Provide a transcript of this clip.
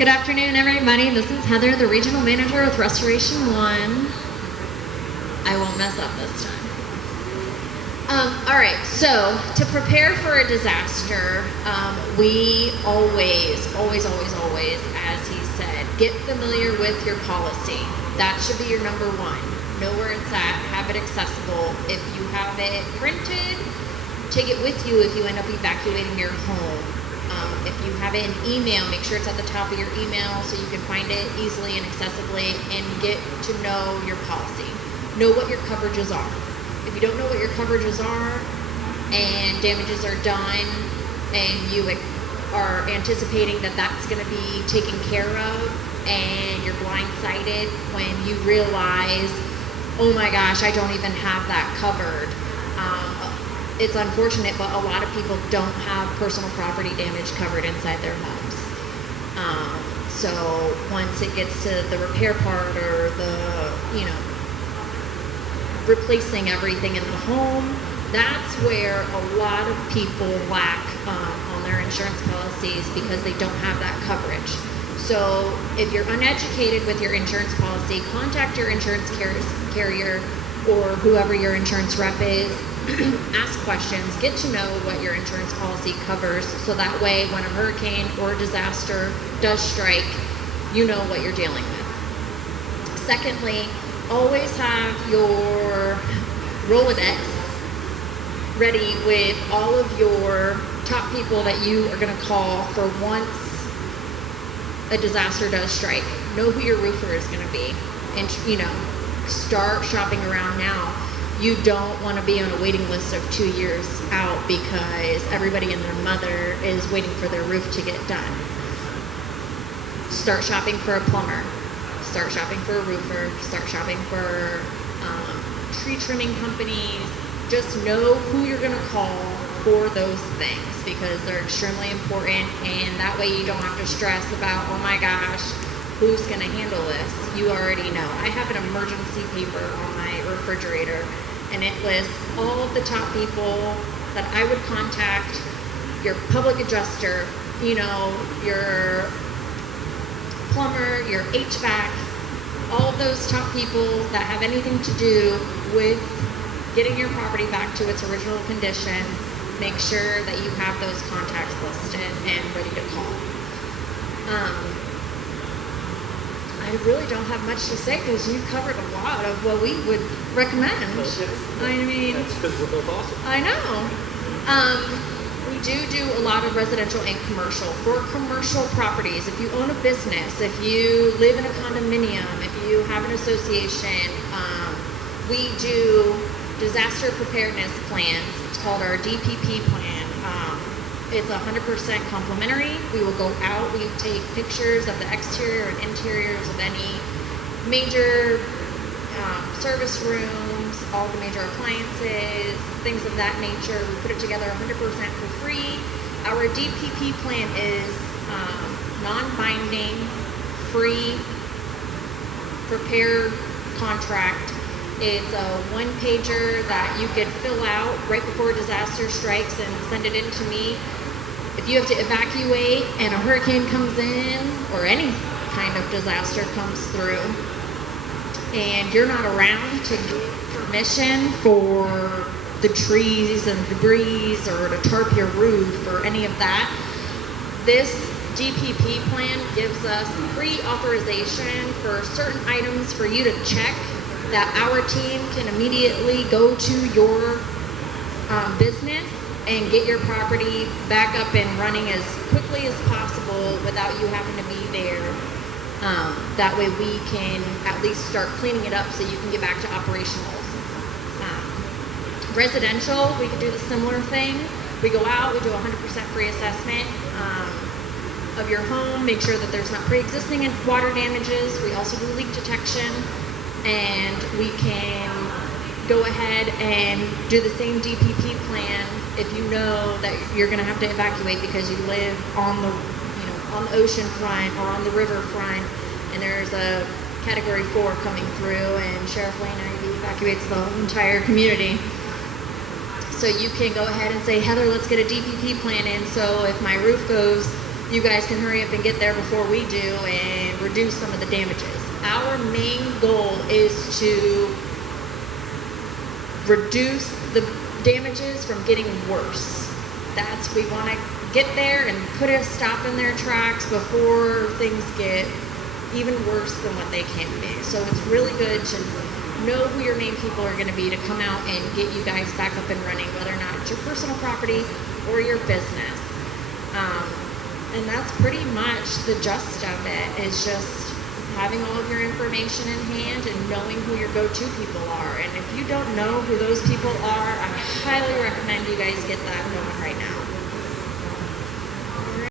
Good afternoon, everybody. This is Heather, the Regional Manager with Restoration One. I won't mess up this time. All right, so to prepare for a disaster, we always, as he said, get familiar with your policy. That should be your number one. Know where it's at, have it accessible. If you have it printed, take it with you if you end up evacuating your home. If you have it in email, make sure it's at the top of your email so you can find it easily and accessibly and get to know your policy. Know what your coverages are. If you don't know what your coverages are and damages are done and you are anticipating that that's going to be taken care of and you're blindsided when you realize, oh my gosh, I don't even have that covered. It's unfortunate, but a lot of people don't have personal property damage covered inside their homes. So once it gets to the repair part or the, replacing everything in the home, that's where a lot of people lack on their insurance policies because they don't have that coverage. So if you're uneducated with your insurance policy, contact your insurance carrier or whoever your insurance rep is. Ask questions, get to know what your insurance policy covers so that way when a hurricane or a disaster does strike, you know what you're dealing with. Secondly, always have your Rolodex ready with all of your top people that you are going to call for once a disaster does strike. Know who your roofer is going to be and, start shopping around now. You don't want to be on a waiting list of 2 years out because everybody and their mother is waiting for their roof to get done. Start shopping for a plumber. Start shopping for a roofer. Start shopping for tree trimming companies. Just know who you're going to call for those things because they're extremely important, and that way you don't have to stress about, oh my gosh, who's going to handle this? You already know. I have an emergency paper on my refrigerator, and it lists all of the top people that I would contact, your public adjuster, your plumber, your HVAC, all of those top people that have anything to do with getting your property back to its original condition. Make sure that you have those contacts listed and ready to call. I really don't have much to say because you covered a lot of what we would recommend. Okay. I mean, that's because we're both awesome. I know. We do a lot of residential and commercial. For commercial properties, if you own a business, if you live in a condominium, if you have an association, we do disaster preparedness plans. It's called our DPP plan. It's 100% complimentary. We will go out, we take pictures of the exterior and interiors of any major service rooms, all the major appliances, things of that nature. We put it together 100% for free. Our DPP plan is non-binding, free, prepared contract. It's a one-pager that you could fill out right before a disaster strikes and send it in to me. If you have to evacuate and a hurricane comes in or any kind of disaster comes through and you're not around to give permission for the trees and debris or to tarp your roof or any of that, this DPP plan gives us pre-authorization for certain items for you to check that our team can immediately go to your business and get your property back up and running as quickly as possible without you having to be there. That way we can at least start cleaning it up so you can get back to operational. Residential, we can do the similar thing. We go out, we do 100% free assessment of your home, make sure that there's not pre-existing water damages. We also do leak detection, and we can go ahead and do the same DPP plan if you know that you're going to have to evacuate because you live on the ocean front or on the river front, and there's a Category 4 coming through, and Sheriff Lane Ivy evacuates the entire community. So you can go ahead and say, Heather, let's get a DPP plan in, so if my roof goes you guys can hurry up and get there before we do and reduce some of the damages. Our main goal is to reduce the damages from getting worse. We want to get there and put a stop in their tracks before things get even worse than what they can be. So it's really good to know who your main people are going to be to come out and get you guys back up and running, whether or not it's your personal property or your business. And that's pretty much the gist of it, is just having all of your information in hand and knowing who your go-to people are. And if you don't know who those people are, I highly recommend you guys get that going right now.